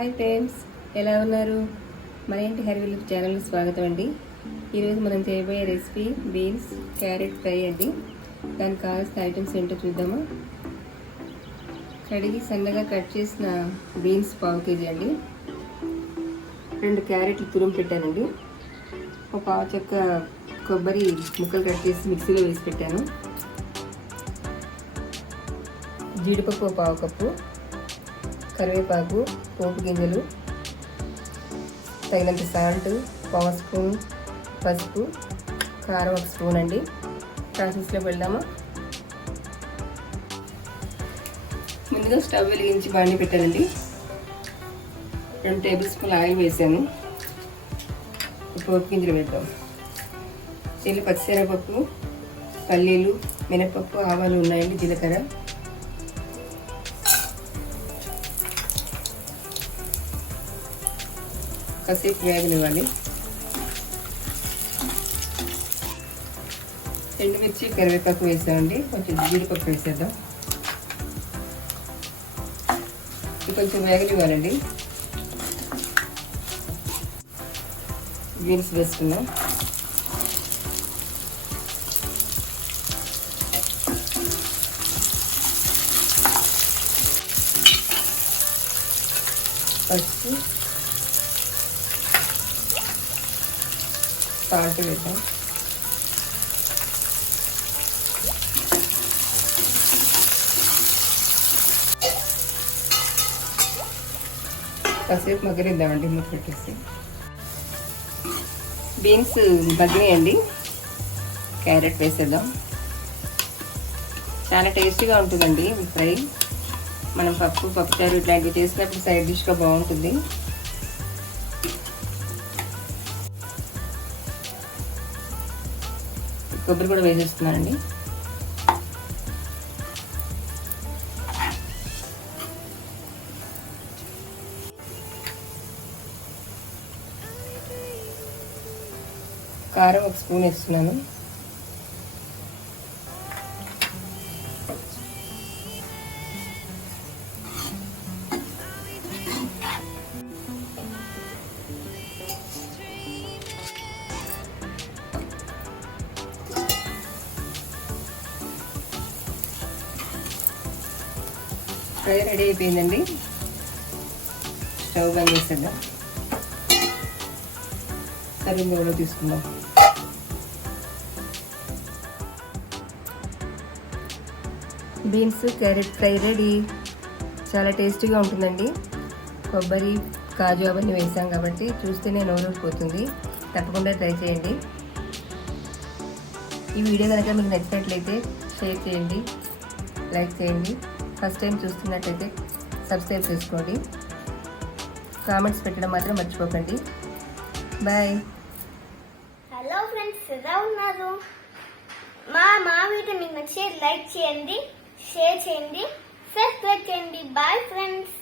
Hi friends, ఎలా ఉన్నారు? మన ఇంటి హరివిల్లు ఛానల్కి స్వాగతం అండి. ఈరోజు మనం చేయబోయే రెసిపీ బీన్స్ క్యారెట్ ఫ్రై అండి. దానికి కావాల్సిన ఐటమ్స్ ఏంటో చూద్దాము. కడిగి సన్నగా కట్ చేసిన బీన్స్ 1/2 kg అండి. 2 క్యారెట్లు తురుము పెట్టానండి. ఒక 1/2 చెక్క కొబ్బరి ముక్కలు కట్ చేసి మిక్సీలో వేసి పెట్టాను. జీడిపప్పు 1/2 కప్పు, కరివేపాకు, పోపు గింజలు, తగినంత సాల్ట్, 1 స్పూన్ పసుపు, కారం 1 స్పూన్ అండి. ప్రాసెస్లో వెళ్దామా. ముందుగా స్టవ్ వెలిగించి బాండి పెట్టానండి. 2 టేబుల్ స్పూన్ ఆయిల్ వేసాను. పోపు గింజలు వేద్దాం. దీనిలో పచ్చిశనగపప్పు, పల్లీలు, మినపప్పు, ఆవాలు ఉన్నాయండి, జీలకర్ర. కాసేపు వేగనివ్వాలి. ఎండుమిర్చి, కరివేపాకు వేసామండి. కొంచెం జీడిపప్పు వేసేద్దాం. ఇది కొంచెం వేగనివ్వాలండి. బీన్స్ వేసుకున్నాం. పసుపు, సాల్ట్ వేద్దాం. కాసేపు మగ్గనిద్దామండి మూత పెట్టేసి. బీన్స్ మగ్గినాయండి. క్యారెట్ వేసేద్దాం. చాలా టేస్టీగా ఉంటుందండి ఫ్రై. మనం పప్పుచారు ఇట్లాంటివి చేసినప్పుడు సైడ్ డిష్గా బాగుంటుంది. కొబ్బరి కూడా వేసేస్తున్నానండి. కారం 1 స్పూన్ వేస్తున్నాను. ఫ్రై రెడీ అయిపోయిందండి. స్టవ్ బంద్ చేసేద్దాం. సర్వింగ్ బౌల్లో తీసుకుందాం. Beans carrot fry ready. చాలా టేస్టీగా ఉంటుందండి. కొబ్బరి, కాజు అవన్నీ వేసాం కాబట్టి చూస్తేనే నోరూరిపోతుంది. తప్పకుండా ట్రై చేయండి. ఈ వీడియో కనుక మీకు నచ్చినట్లయితే షేర్ చేయండి, లైక్ చేయండి. ఫస్ట్ టైం చూస్తున్నట్లయితే సబ్స్క్రైబ్ చేసుకోండి. కామెంట్స్ పెట్టడం మాత్రం మర్చిపోకండి. బాయ్. హలో ఫ్రెండ్స్, ఎలా ఉన్నారు? మా వీడియో మీకు నచ్చితే లైక్ చేయండి, షేర్ చేయండి, సబ్స్క్రైబ్ చేయండి. Bye friends.